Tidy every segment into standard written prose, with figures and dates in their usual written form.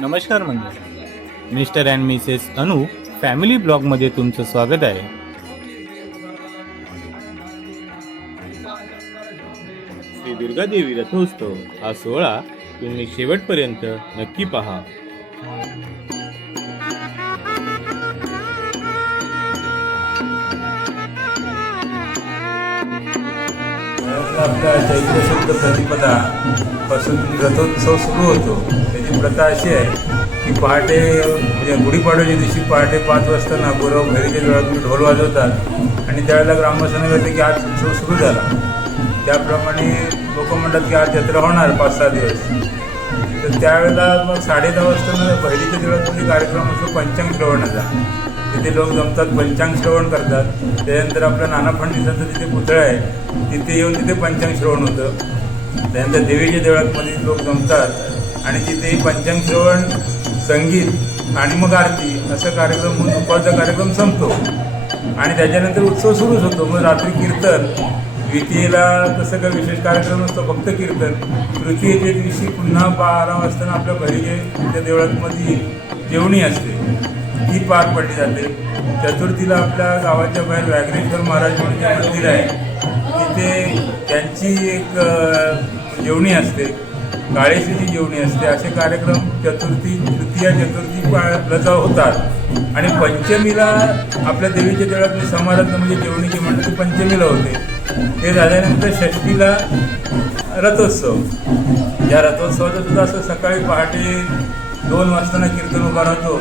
नमस्कार मंडळी, mister and Mrs अनु फॅमिली ब्लॉगमध्ये तुमचं स्वागत आहे. श्री दुर्गा देवी रथोत्सव हा सोहळा तुम्ही शेवटपर्यंत नक्की पहा. आपल्या चैत्र शुद्ध प्रतिपदा पासून रथोत्सव सुरू होतो. त्याची प्रथा अशी आहे की पहाटे म्हणजे गुढीपाडव्याच्या दिवशी पहाटे 5 वाजता नागोराव भैरीच्या देवळातून ढोल वाजवतात आणि त्यावेळेला ग्रामस्थांना कळते की आज उत्सव सुरू झाला. त्याप्रमाणे लोक म्हणतात की आज जत्रा होणार 5-6 दिवस. तर त्यावेळेला मग 10:30 वाजता भैरीच्या देवळातून कार्यक्रम असतो पंचांग श्रवणाचा. तिथे लोक जमतात, पंचांग श्रवण करतात. त्यानंतर आपल्या नाना फडणवीसांचं तिथे पुतळा आहे, तिथे येऊन तिथे पंचांग श्रवण होतं. त्यानंतर देवीच्या देवळामध्ये लोक जमतात आणि तिथे पंचांग श्रवण, संगीत आणि मग आरती असं कार्यक्रम म्हणून दुपारचा कार्यक्रम संपतो आणि त्याच्यानंतर उत्सव सुरूच होतो. मग रात्री कीर्तन, द्वितीयेला तसं काही विशेष कार्यक्रम नसतो, फक्त कीर्तन. तृतीयेच्या दिवशी पुन्हा 12 वाजता आपल्या भैरीच्या देवळामध्ये जेवणी असते, ती पार पडली जाते. चतुर्थीला आपल्या गावाच्या बाहेर व्याघ्रेश्वर महाराज म्हणून जे मंदिर आहे तिथे त्यांची एक जेवणी असते, काळेशीची जेवणी असते. असे कार्यक्रम चतुर्थी, तृतीया, चतुर्थी पाळत होतात. आणि पंचमीला आपल्या देवीच्या देवळातली समाराधना म्हणजे जेवणीची म्हणतात ती पंचमीला होते. ते झाल्यानंतर षष्टीला रथोत्सव. या रथोत्सवाचं सुद्धा असं सकाळी पहाटे 2 वाजताना कीर्तन उभा राहतो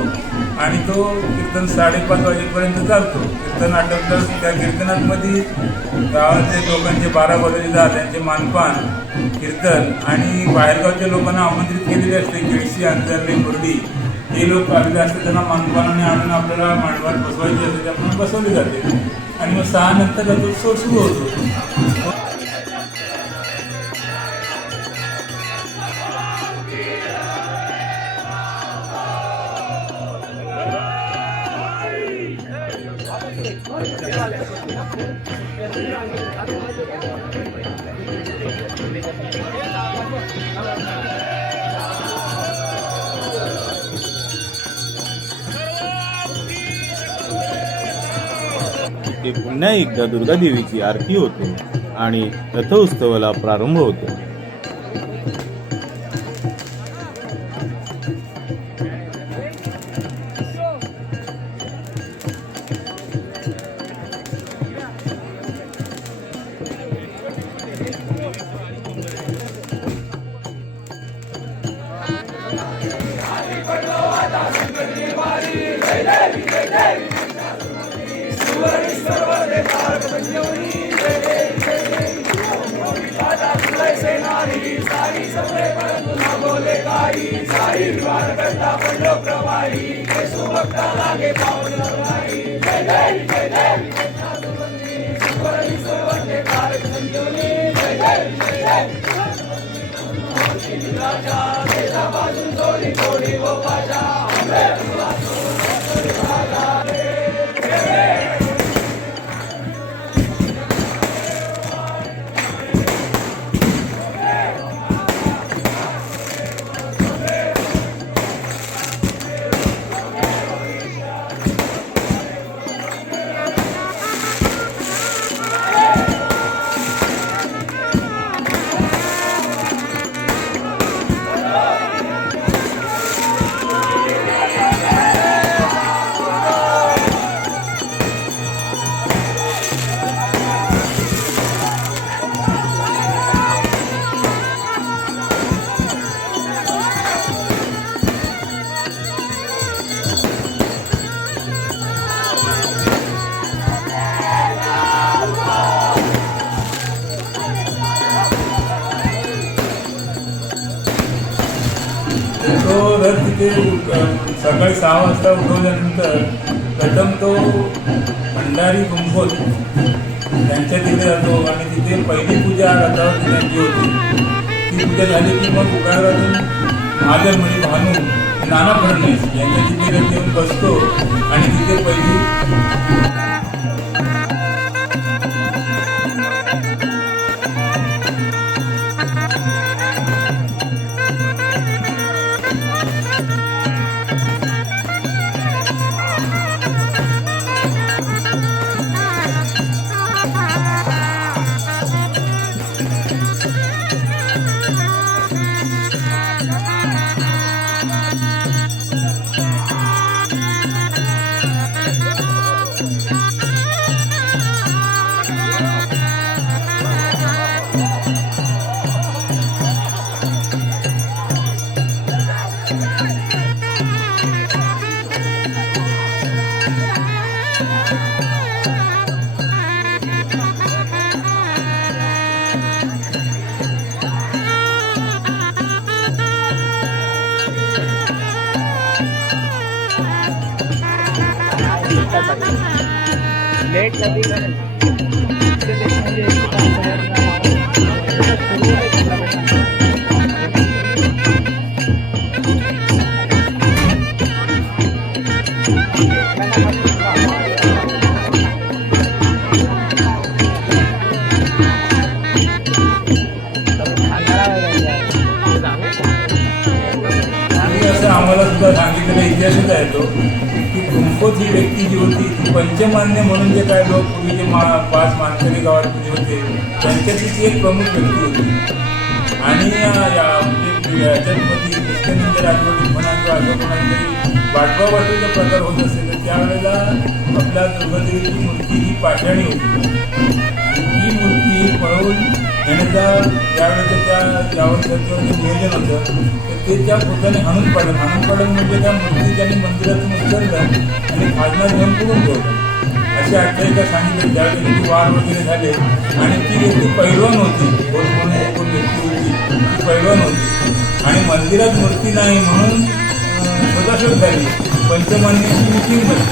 आणि तो कीर्तन 5:30 वाजेपर्यंत चालतो. कीर्तन आटोपलं त्या कीर्तनामध्ये गावातले लोकांचे 12 बरोबरीदार त्यांचे मानपान, कीर्तन आणि बाहेरगावच्या लोकांना आमंत्रित केलेले असते. केळशी, अंतरले, मुरडी हे लोक आलेले असते. त्यांना मानपानाने आणून आपल्याला मांडवात बसवायचे असते, त्याप्रमाणे बसवले जाते आणि मग 6 नंतर रथोत्सव सुरू होतो. ते पुन्हा एकदा दुर्गा देवीची आरती होते आणि रथोत्सवाला प्रारंभ होतो. तो रथ तिथे सकाळी 6 वाजता उठवल्यानंतर प्रथम तो भंडारी गुंफोत त्यांच्या तिथे जातो आणि तिथे पहिली पूजा रथावरती त्यांची होती. ती पूजा झाली की मग उगारातून महाजन म्हणजे भानू, नाना फडणवीस यांच्या तिथे रथ येऊन बसतो आणि तिथे पहिली लेट कधी करेल ते म्हणजे आणि असं आम्हाला सुद्धा सांगितलेला इतिहासच आहे तो की कुंभोज ही व्यक्ती जी होती ती पंचमान्य म्हणून जे काय लोक पूर्वी जे 5 मानकरी गावात पूजे होते त्यांच्यातली ती एक प्रमुख व्यक्ती होती. आणि म्हणजे याच्यामध्ये क्रिश्चनांच्या राजवटीत म्हणा किंवा असं कोणातरी वाटवावाटूचा प्रकार होत असेल तर त्यावेळेला आपल्या दुर्गादेवीची मूर्ती ही पाषाणी होती. आणि ही मूर्ती पळवून नेण्याचा त्यावेळेचं त्या रावण चर्चेवरचं नियोजन होतं तर ते त्या पोताने हाणून पाडलं म्हणजे त्या मूर्ती त्यांनी मंदिरातून उचललं आणि खाजना घेऊन पुरून ठेवलं. अशी आख्यायिका सांगितली त्यावेळी किती वार वगैरे झाले आणि ती व्यक्ती पैलवान होती. घोष म्हणून एकूण व्यक्ती होती ती पैलवान होती आणि मंदिरात मूर्ती नाही म्हणून शोधाशोध झाली. पंचमान्याची मिटिंग झाली.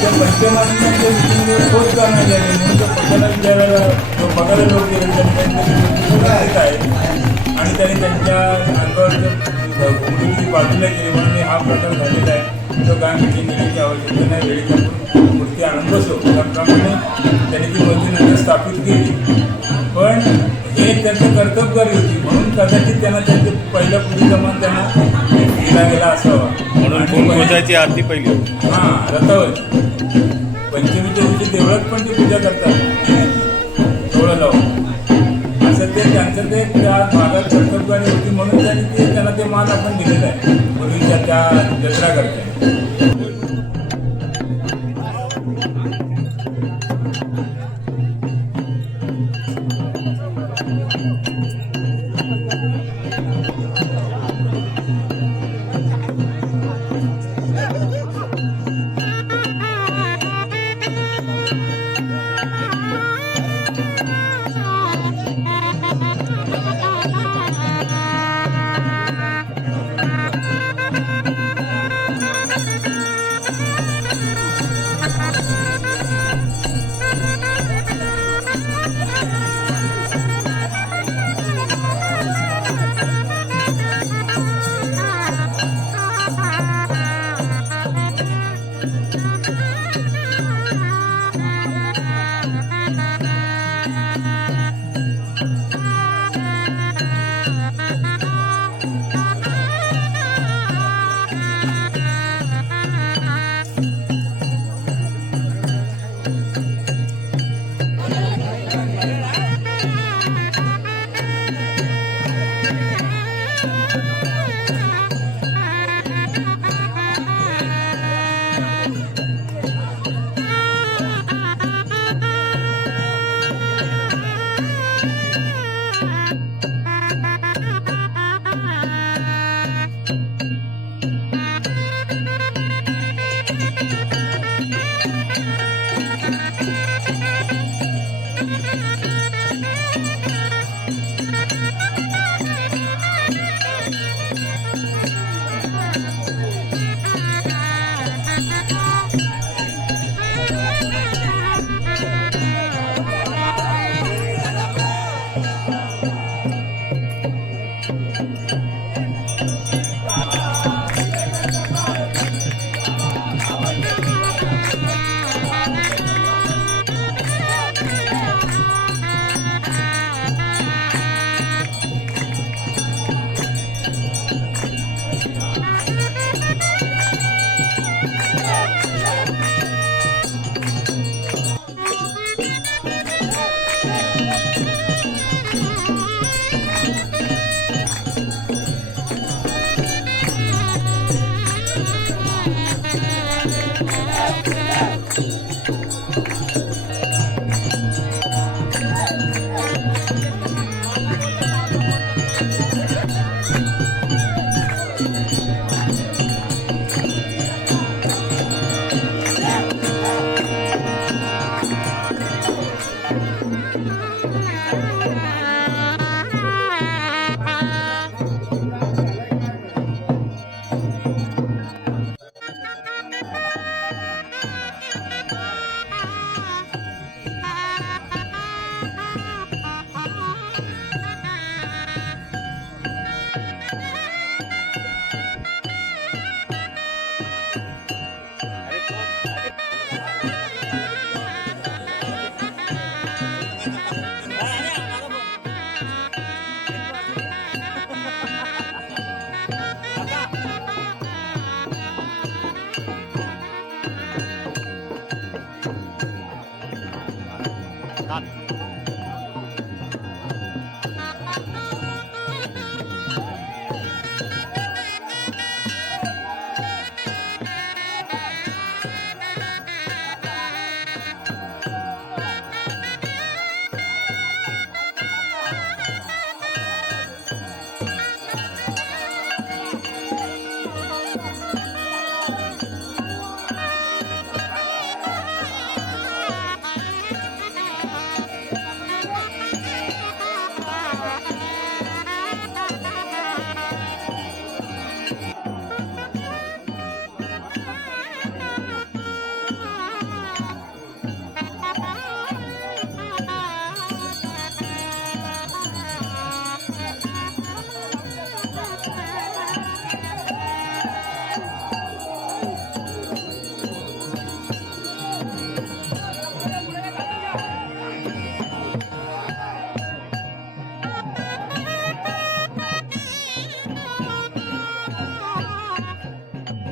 त्या पंचमान्यांच्या मिटिंगवर खोज करण्यात झाली म्हणून त्या पक्षाला विचारायला बघायला लोक गेले त्यांनी आहे आणि त्यांनी त्यांच्या अंगावरचं घुमडीची बाजूला केली म्हणून हा प्रकार झालेला आहे. तो काय मिटिंग घेण्याची आवश्यकता नाही वेळेत आपण मूर्ती आणून बसो त्याप्रमाणे त्यांनी ती मूर्ती नंतर स्थापित केली. पण हे त्यांचं कर्तव्यकारी होती म्हणून कदाचित त्यांना त्यांचे पहिल्या पूजेचा मान त्यांना दिला गेला असावा म्हणून कुंभोजाची आरती पहिली होती. हां रथावरची पंचमीच्या दिवशी देवळात पण ती पूजा करतात डोळं लावून असं ते त्यांचं ते त्या भागात कर्तव्यकारी होती म्हणून त्यांनी ते त्यांना ते मान आपण दिलेलं आहे पूर्वीच्या त्या जत्रा करता.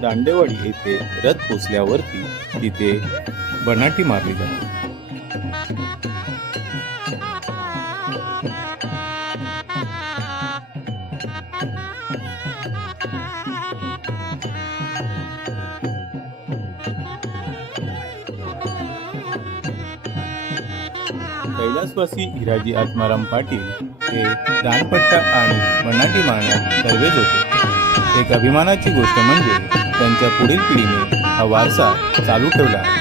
दांडेवाडी येथे रथ पोचल्यावरती तिथे बनाटी मारली जाते. कैलासवासी हिराजी आत्माराम पाटील हे दानपट्टा आणि बनाटी मारण्यात तरवेज होते. एक अभिमानाची गोष्ट म्हणजे त्यांच्या पुढील पिढीने हा वारसा चालू ठेवला आहे.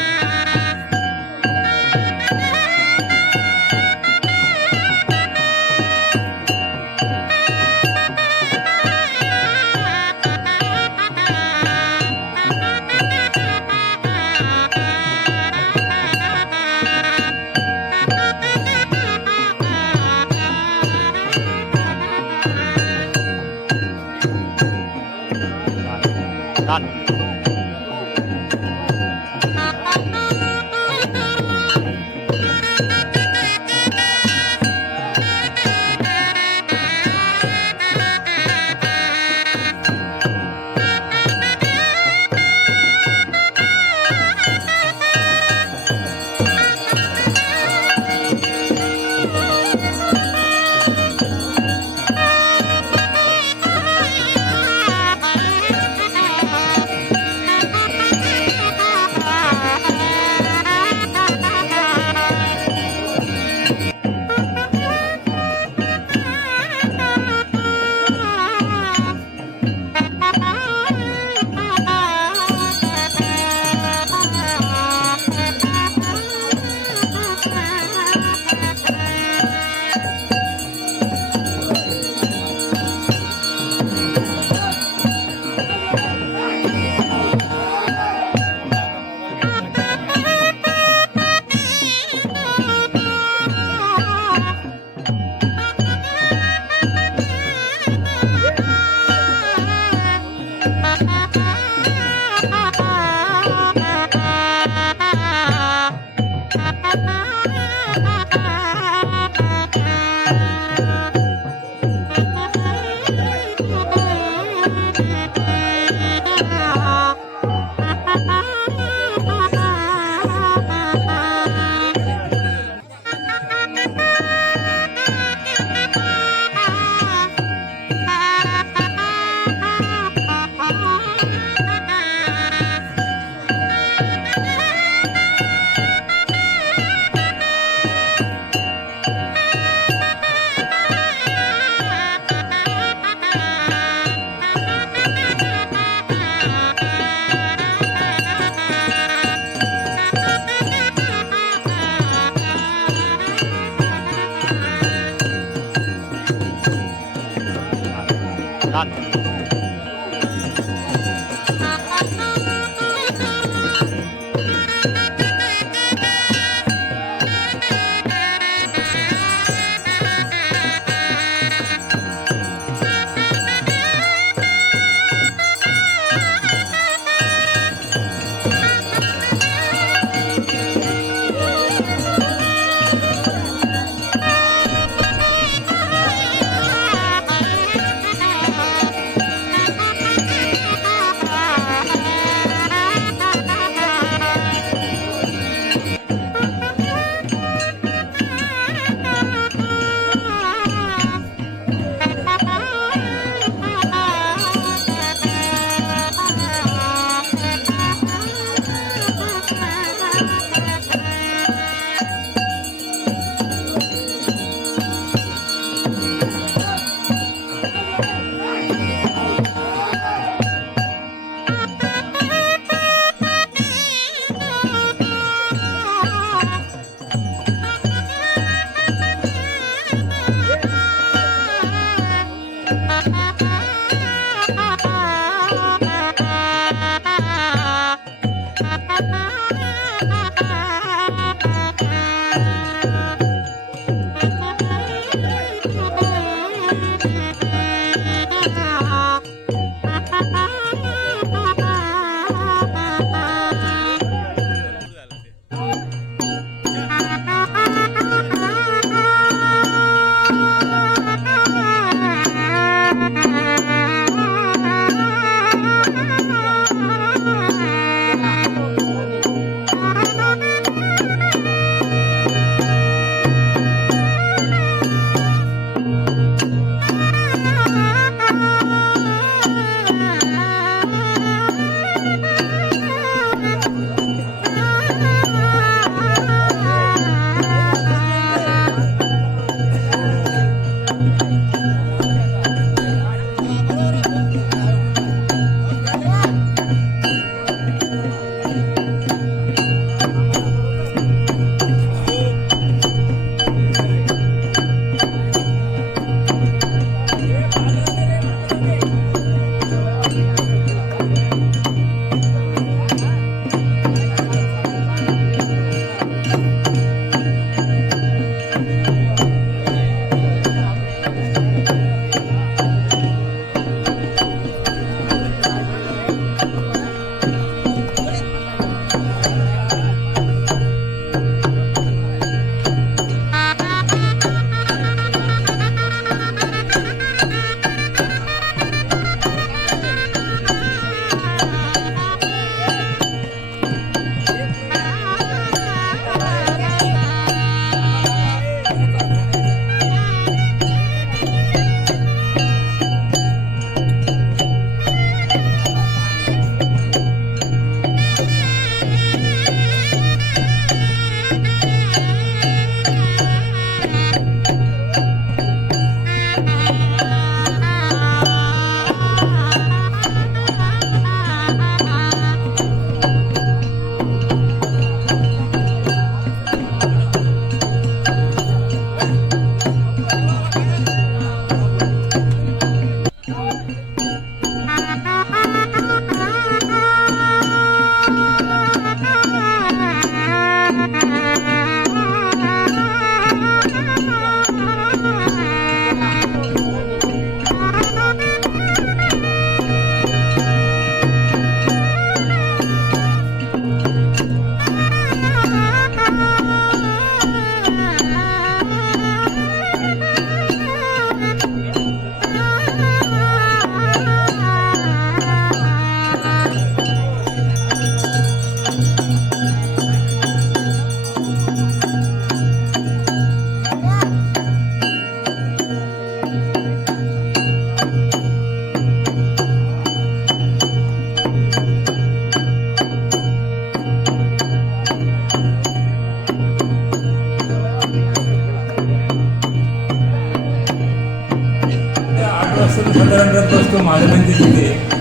बसतो महाजनांची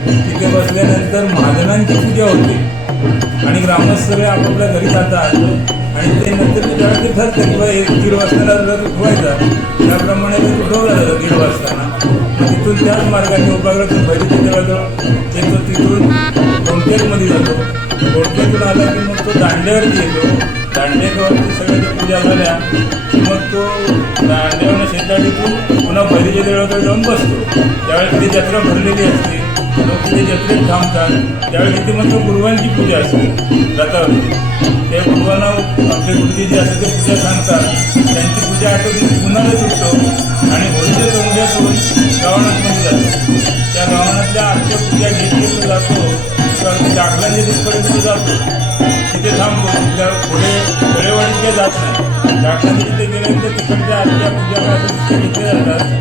तिथे बसल्यानंतर महाजनांची पूजा होते आणि ग्रामस्थ सगळे आपापल्या घरी जातात आणि ते नंतर त्यावेळेस ते ठरतं किंवा 1-1:30 वाजता रथ उठवायचा, त्याप्रमाणे रथ उठवला जातो 1:30 वाजताना. मग तिथून त्याच मार्गाने उभारलं भैरीच्या देवाजवळ येतो, तिथून कोणत्यामध्ये जातो, कोणत्यातून आला की मग तो दांड्यावरती येतो. दांड्यावरती सगळ्याची पूजा झाल्या की मग तो दांड्यावरून शेताडीतून पुन्हा भैरीच्या देवाकडे जाऊन बसतो. त्यावेळेस तिथे जत्रा भरलेली असते, लोक तिथे जत्रेत थांबतात. त्यावेळी तिथे मात्र गुरुवांची पूजा असते रथावरती. त्या गुरुवांना आपले गुरुजी जे असते ते पूजा सांगतात, त्यांची पूजा आठवून पुन्हा सुटतो आणि होळीच्या तोंड्यातून गावणामध्ये जातो. त्या गावणातल्या आजच्या पूजा घेतली तो जातो, टाकलांच्या तिथपर्यंत जातो, तिथे थांबतो. त्या पुढे वेळेवाडीत जात नाही. टाकलांच्या तिथे गेल्यानंतर तिकडच्या आजच्या पूजा काय असतात ते घेतले जातात.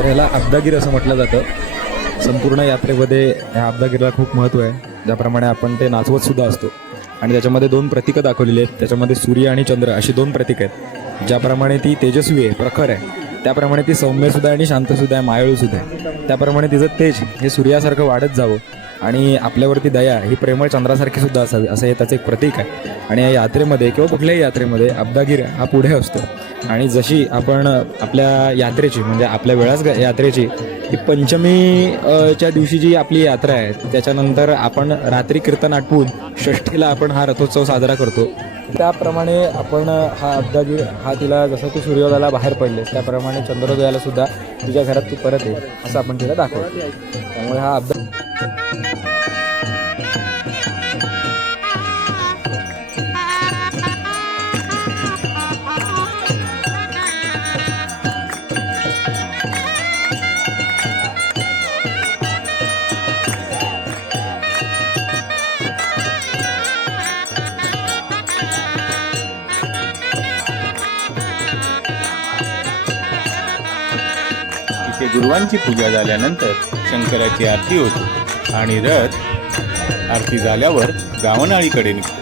तर ह्याला अब्दागीर असं म्हटलं जातं. संपूर्ण यात्रेमध्ये ह्या अब्दागीरला खूप महत्त्व आहे. ज्याप्रमाणे आपण ते नाचवत सुद्धा असतो आणि त्याच्यामध्ये 2 प्रतीकं दाखवलेली आहेत. त्याच्यामध्ये सूर्य आणि चंद्र अशी 2 प्रतीकं आहेत. ज्याप्रमाणे ती तेजस्वी आहे, प्रखर आहे, त्याप्रमाणे ती सौम्यसुद्धा आहे आणि शांतसुद्धा आहे, मायाळूसुद्धा आहे. त्याप्रमाणे तिचं तेज हे सूर्यासारखं वाढत जावं आणि आपल्यावरती दया ही प्रेमळ चंद्रासारखी सुद्धा असावी, असं हे त्याचं एक प्रतीक आहे. आणि या यात्रेमध्ये किंवा कुठल्याही यात्रेमध्ये अब्दागीर हा पुढे असतो. आणि जशी आपण आपल्या यात्रेची म्हणजे आपल्या वेळाच यात्रेची ही पंचमी च्या दिवशी जी आपली यात्रा आहे, त्याच्यानंतर आपण रात्री कीर्तन आटपून षष्ठीला आपण हा रथोत्सव साजरा करतो. त्याप्रमाणे आपण हा अब्दागीर हा तिला जसं तू सूर्योदयाला बाहेर पडले त्याप्रमाणे चंद्रोदयाला सुद्धा तुझ्या घरात तू परत ये असं आपण तिला दाखवतो. त्यामुळे हा अब्दा इथे गुरुवांची पूजा झाल्यानंतर शंकराची आरती होते आणि रथ आरती झाल्यावर गावनाळीकडे निघतो.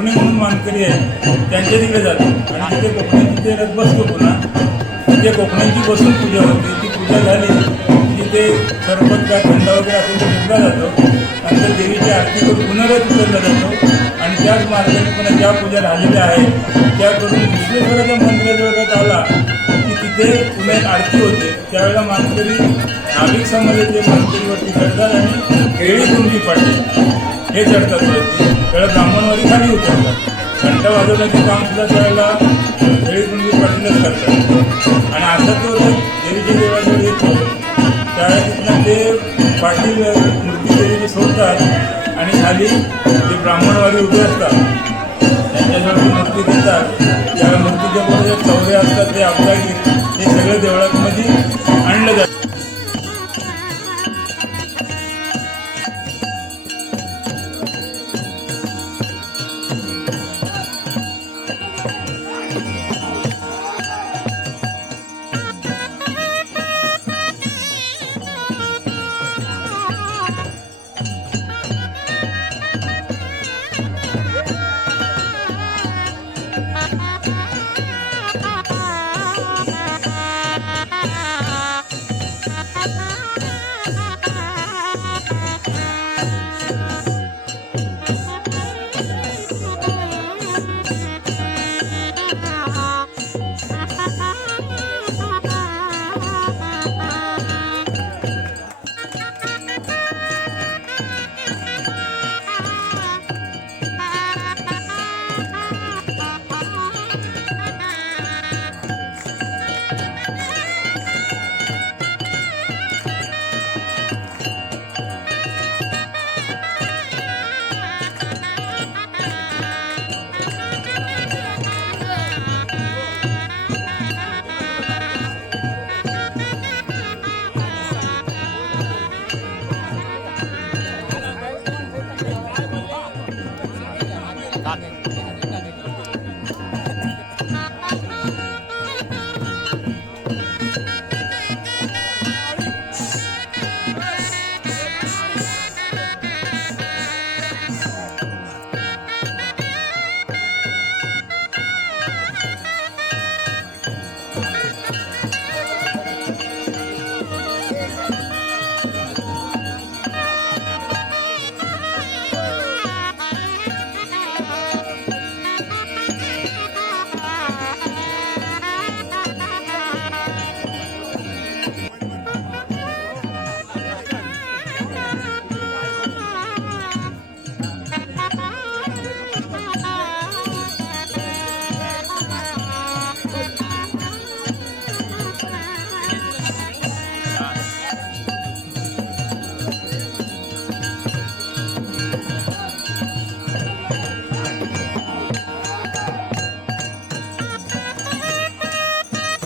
कोकणी म्हणून मानकरी आहे त्यांच्या तिकडे जातो आणि तिथे कोकणी रथ बसतो पुन्हा तिथे कोकणींची बसून पूजा होते. ती पूजा झाली की ते सरबत काय थंड वगैरे असेल तर घेतला जातो. नंतर देवीची आरती करून पुन्हा रथ उचलला जातो आणि त्याच मार्गाने पुन्हा ज्या पूजा झालेल्या आहेत त्या करून विश्वेश्वराच्या मंदिराजवळ रथ आला की तिथे पुन्हा एक आरती होते. त्यावेळेला मानकरी नाभिक समाजाचे मानकरीवरती चढतात आणि केळी कुंडी पाडते हे चढतात वरती. त्यावेळेला ब्राह्मणवारी खाली उतरतात. घंटा वाजवण्याचे काम सुद्धा त्यावेळेला केळी कुंडी पाडूनच करतात आणि असा तो देवीच्या देवाजवळ येतो त्यावेळेला तिथनं ते पाटील मूर्ती देवीची सोडतात आणि खाली जे ब्राह्मणवादी उभे असतात त्यांच्याजवळ ती मूर्ती देतात. त्या मूर्तीच्या बरोबर जे चौरे असतात ते अवतागीर हे सगळं देवळामध्ये आणलं जातं.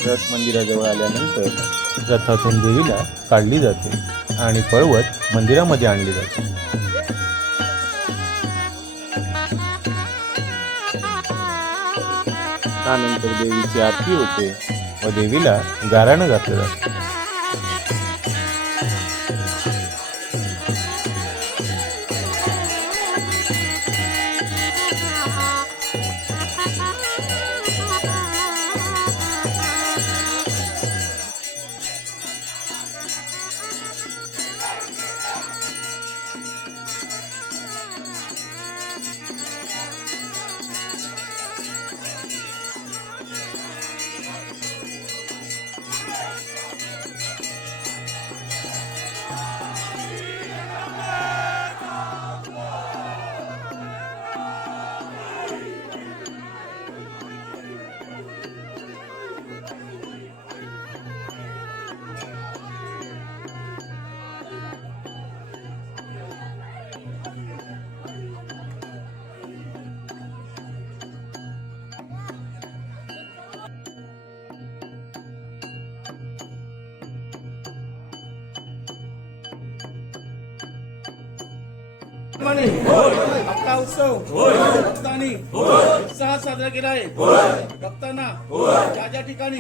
रथ मंदिराजवळ आल्यानंतर रथातून देवीला काढली जाते आणि पळवत मंदिरामध्ये आणली जाते. त्यानंतर देवीची आरती होते व देवीला गाराणं घातलं जातं. आपला उत्सव भक्तांनी उत्साहात साजरा केला आहे. भक्तांना ज्या ज्या ठिकाणी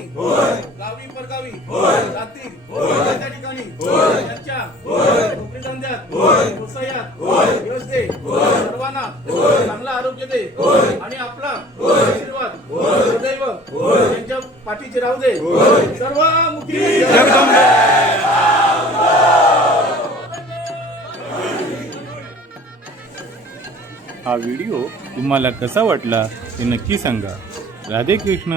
गावी परगावी जातील त्या ठिकाणी त्यांच्या नोकरी धंद्यात व्यवसायात यश दे, सर्वांना चांगलं आरोग्य दे आणि आपला आशीर्वाद सदैव त्यांच्या पाठीशी राहू दे. सर्व मुखी हा व्हिडिओ तुम्हाला कसा वाटला ते नक्की सांगा. राधे कृष्ण.